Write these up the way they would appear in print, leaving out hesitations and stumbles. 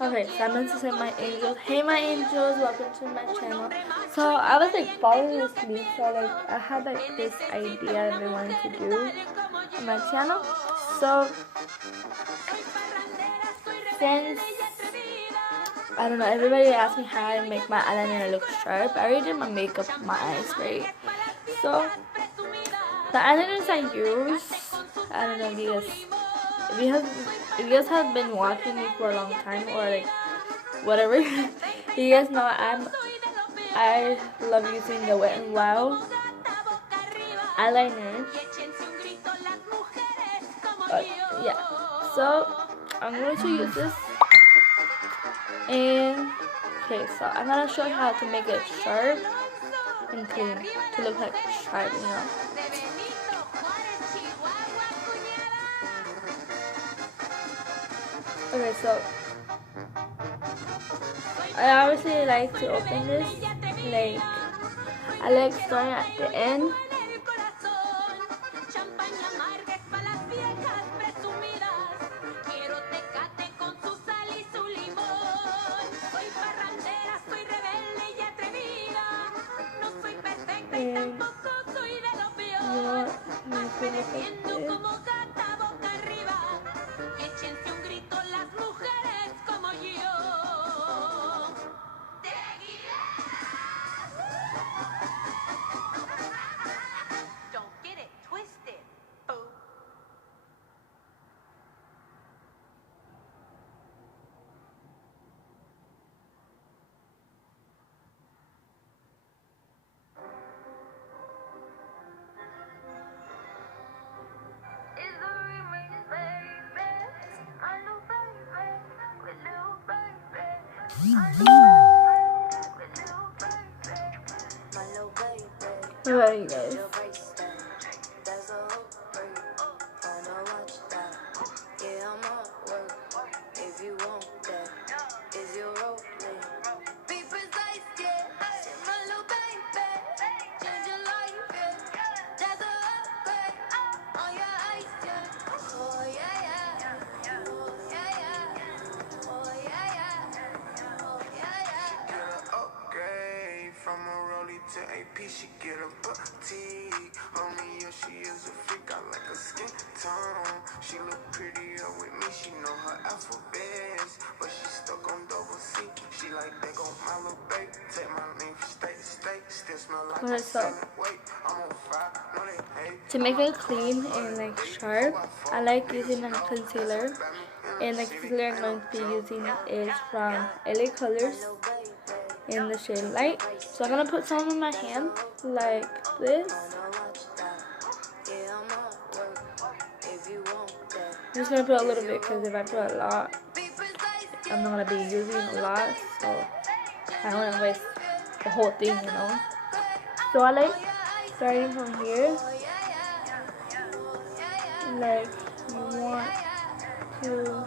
Okay, so I'm going to say my angels. Hey my angels, welcome to my channel. So I was like falling asleep, so like I had like this idea that I wanted to do on my channel. So since I don't know, everybody asked me how I make my eyeliner look sharp. I already did my makeup, my eyes, right? So the eyeliners I use, I don't know if you guys, if you guys have been watching me for a long time or like whatever, you guys know I love using the Wet n Wild eyeliner. Yeah, so I'm going to use this, and okay, so I'm gonna show you how to make it sharp and clean to look like sharp, you know. Okay, so I obviously like to open this, like I like starting at the end. And you know what, make it look like this. Alright, you guys. To AP, she get a boutique. Homie, yeah, she is a freak. I like her skin tone. She look prettier with me. She know her alphabets, but she stuck on double C. She like they gon' my little baby. Take my name from state to state. Still smell like Okay, so weight. I'm on fire. No, they hate. to make it clean and like sharp, I like using a concealer. And the concealer I'm going to be using is from LA Colors in the shade Light. So I'm gonna put some in my hand like this. I'm just gonna put a little bit because if I put a lot, I'm not gonna be using a lot, so I don't want to waste the whole thing, you know. So I like starting from here, like you want to.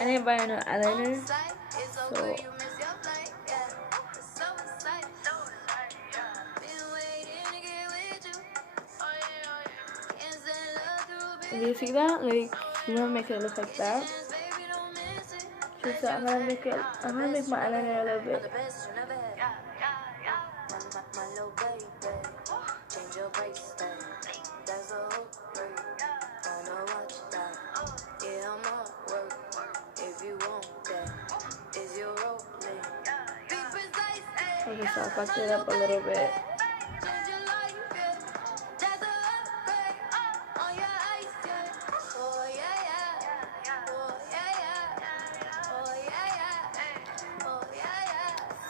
I didn't buy an eyeliner, so if you see that, like you want to make it look like that. So I'm gonna make my eyeliner a little bit. Okay, so I fucked it up a little bit.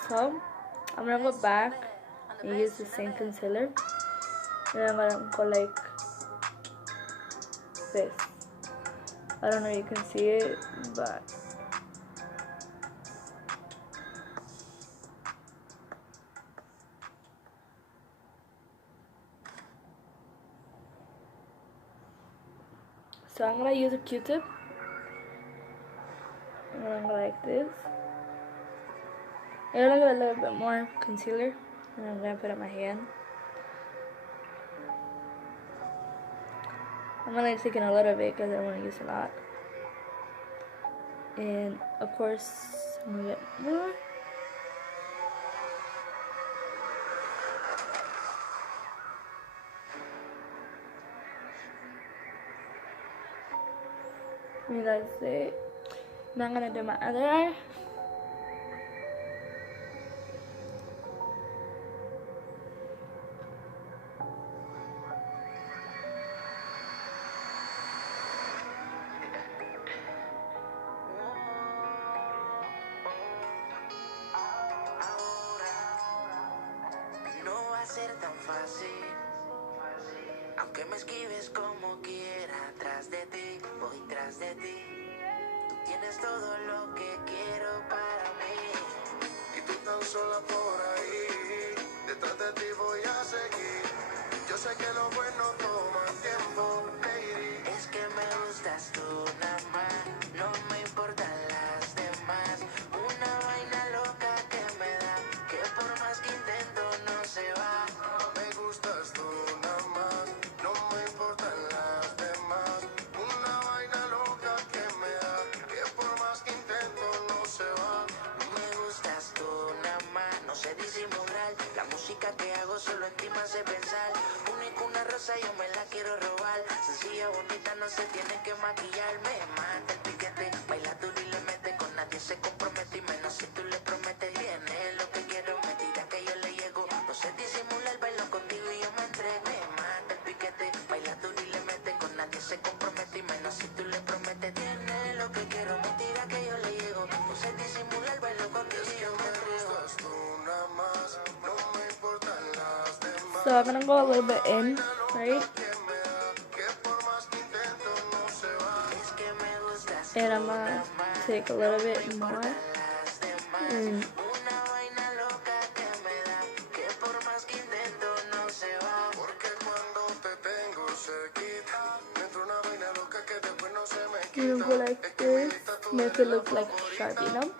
So I'm gonna go back and use the same concealer, and I'm gonna go like this. I don't know if you can see it, but so I'm gonna use a Q-tip, and I'm gonna go like this. I'm gonna get a little bit more concealer, and I'm gonna put it on my hand. I'm only taking a little bit because I don't want to use a lot. And of course, I'm gonna get more. And that's it. Now I'm gonna do my other eye. No va a ser tan fácil, aunque me esquives como quiera. Tras de ti, voy tras de ti. Tú tienes todo lo que quiero para mí. Y tú tan sola por ahí, detrás de ti voy a seguir. Yo sé que lo bueno toma tiempo, lady. Es que me gustas tú nada más, no me importan las demás. Una vaina loca que me da, que por más que intento no se va. Me gustas tú nada más, no me importan las demás. Una vaina loca que me da, que por más que intento no se va. Me gustas tú nada más, no sé disimular. La música que hago solo en ti me hace pensar. Única una rosa yo me la quiero robar. Sencilla, bonita, no se tiene que maquillar. Me mata el piquete, baila tú y le mete. Con nadie se compromete y menos si tú le prometes. Tiene lo que quiero, me tira que yo le llego. No sé disimular, bailo contigo y yo me entrego. Me mata el piquete, baila tú y le mete. Con nadie se compromete y menos si tú le prometes. Tiene lo que quiero, me tira que yo le llego. No sé disimular, bailo contigo y yo me entrego. So I'm gonna go a little bit in, right? And I'm gonna take a little bit more. And you go like this, make it look like sharp, you know?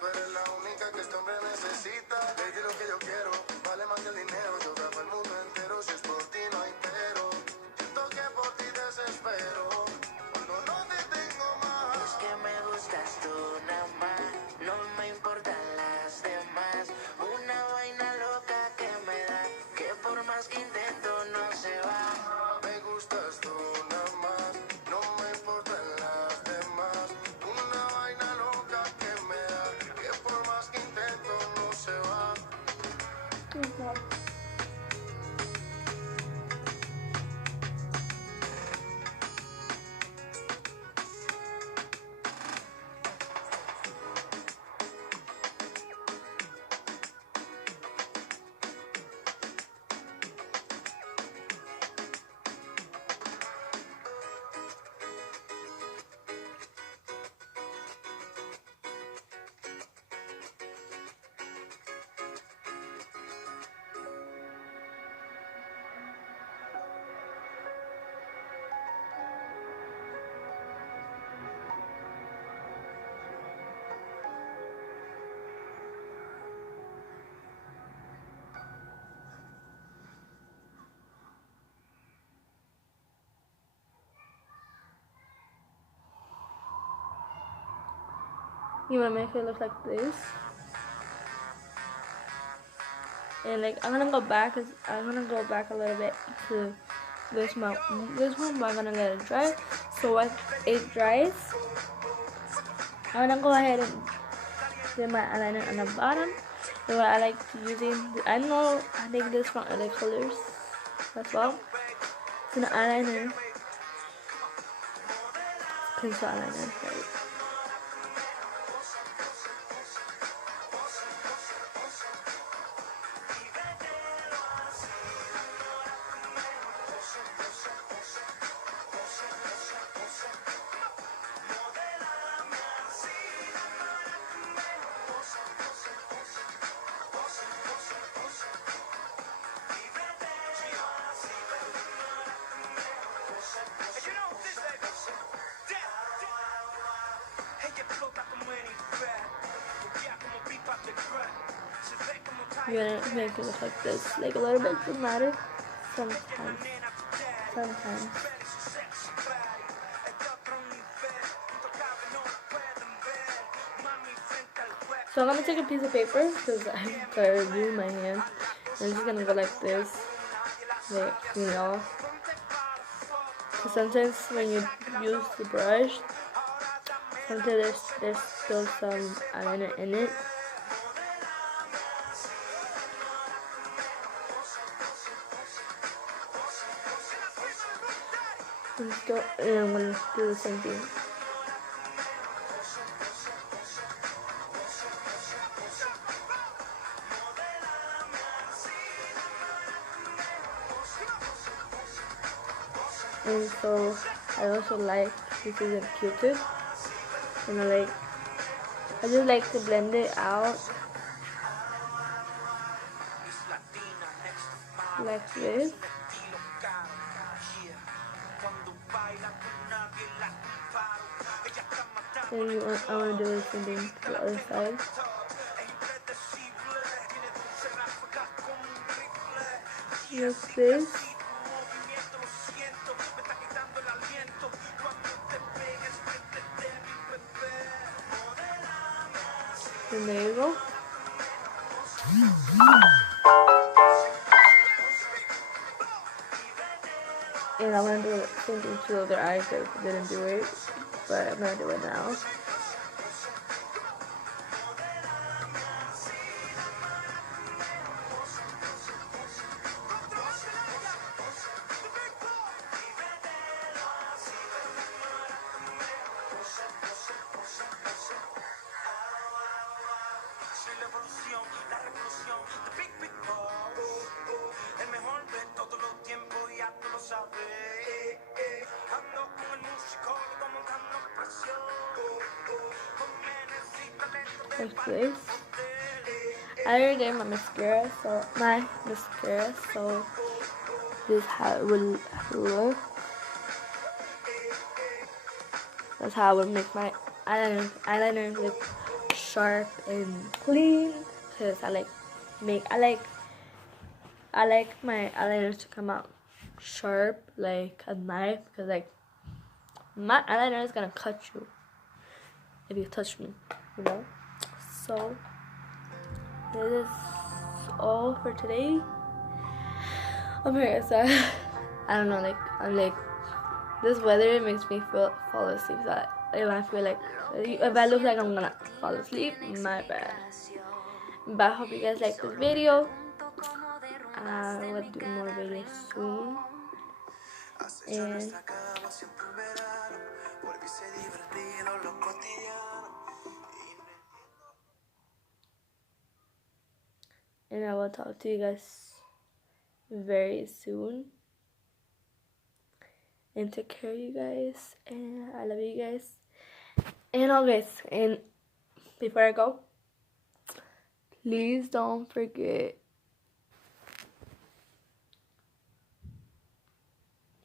You wanna make it look like this. And like I'm gonna go back a little bit to this one, but I'm gonna let it dry. So once it dries, I'm gonna go ahead and do my eyeliner on the bottom. So what I like to using, I think this from other colors as well. It's an eyeliner, pencil eyeliner. Right? You're gonna make it look like this, like a little bit dramatic sometimes. So I'm gonna take a piece of paper because I'm tired of using my hand. I'm just gonna go like this, like, you know. Because sometimes when you use the brush, sometimes there's still some eyeliner in it. And I'm gonna do the same thing. And so I also like this is a Q-tip, and I just like to blend it out like this. And I want to do the same thing to the other side. Like this. And there you go. And I'm gonna do the same thing to the other eye because I didn't do it, but I'm gonna do it now. Like this. I already did my mascara, so this is how it will look. That's how I would make my eyeliner look sharp and clean. Cause I like my eyeliner to come out sharp like a knife. Cause like my eyeliner is gonna cut you if you touch me, you know. So this is all for today. I'm very sad. I don't know, like this weather makes me fall asleep. So if I feel like if I look like I'm gonna fall asleep, my bad. But I hope you guys like this video. I will do more videos soon. And I will talk to you guys very soon. And take care of you guys. And I love you guys. And always, and before I go, please don't forget.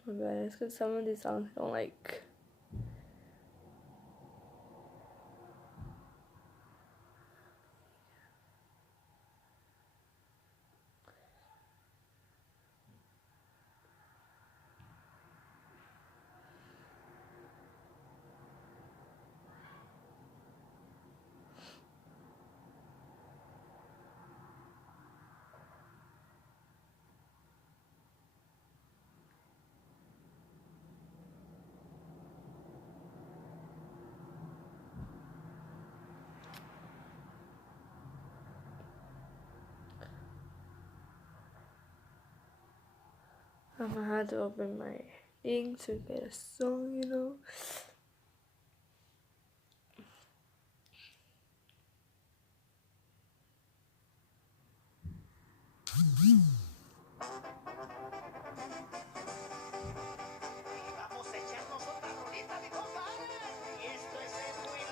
Oh my god, it's because some of these songs I don't like. I'm gonna have to open my thing to get a song, you know.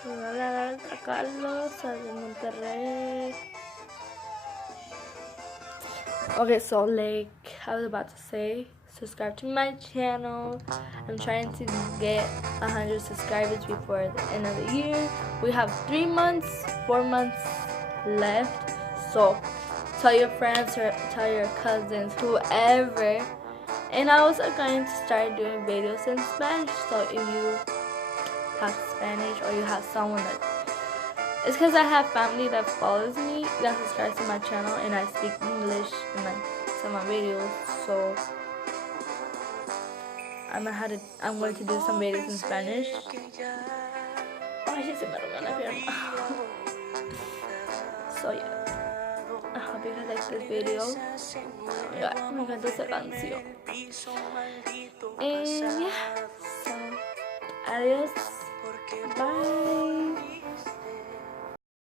Hola, Carlos, de Monterrey. Okay, so like I was about to say, subscribe to my channel. I'm trying to get 100 subscribers before the end of the year. We have 4 months left. So tell your friends or tell your cousins, whoever. And I was going to start doing videos in Spanish. So if you talk Spanish or you have someone that It's because I have family that follows me, that subscribes to my channel, and I speak English in like some of my videos. So I'm going to do some videos in Spanish. Ay, sí se me arrugó la pierna. So yeah, I hope you guys like this video. Oh my god, me encanta esa canción. And yeah, so adios, bye.